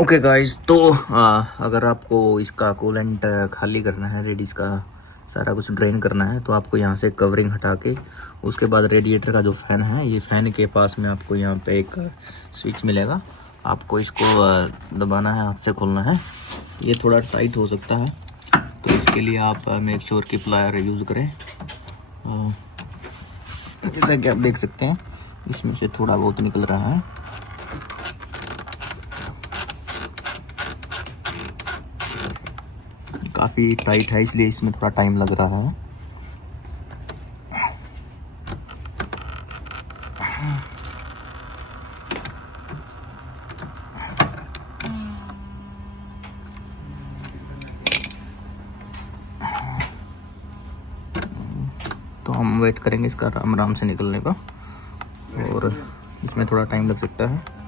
Okay guys, तो अगर आपको इसका कूलेंट खाली करना है, रेडिस का सारा कुछ ड्रेन करना है, तो आपको यहाँ से कवरिंग हटा के उसके बाद रेडिएटर का जो फ़ैन है, ये फ़ैन के पास में आपको यहाँ पे एक स्विच मिलेगा। आपको इसको दबाना है, हाथ से खोलना है। ये थोड़ा टाइट हो सकता है, तो इसके लिए आप मेक श्योर कि प्लायर यूज़ करें। जैसा कि आप देख सकते हैं, इसमें से थोड़ा बहुत निकल रहा है। काफ़ी टाइट है, इसलिए इसमें थोड़ा टाइम लग रहा है। तो हम वेट करेंगे इसका आराम से निकलने का, और इसमें थोड़ा टाइम लग सकता है।